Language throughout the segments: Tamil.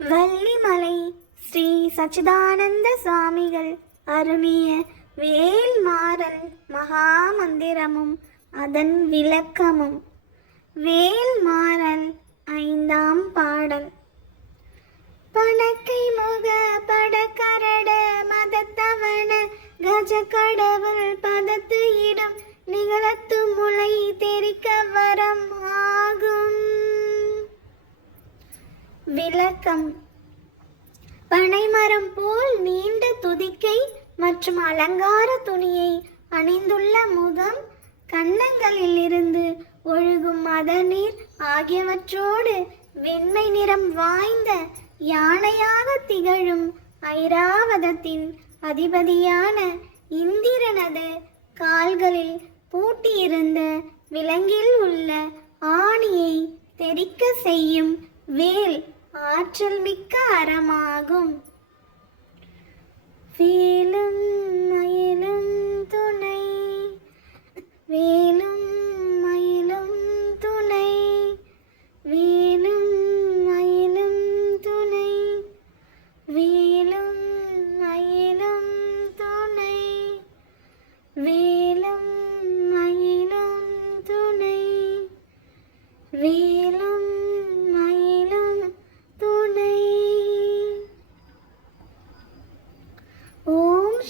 வள்ளிமலை ஸ்ரீ சச்சிதானந்த சுவாமிகள். அருளிய வேல்மாறல் மகாமந்திரமும் அதன் விளக்கமும். வேல்மாறல் ஐந்தாம் பாடல். பணக்கை முக படக்கரட மதத்தவன கஜ கடவுள் பதத்து இடம் நிகழத்து முளை தே விளக்கம். பனைமரம் போல் நீண்ட துதிக்கை மற்றும் அலங்கார துணியை அணிந்துள்ள முகம் கன்னங்களில் இருந்து ஒழுகும் மதநீர் ஆகியவற்றோடு வெண்மை நிறம் வாய்ந்த யானையாக திகழும் ஐராவதத்தின் அதிபதியான இந்திரனது கால்களில் பூட்டியிருந்த விலங்கில் உள்ள ஆணியை தெரிக்க செய்யும் வேல் ஆற்றல் மிக்க அறமாகும். வேலும்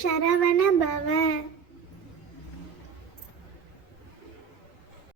சரவண பவ.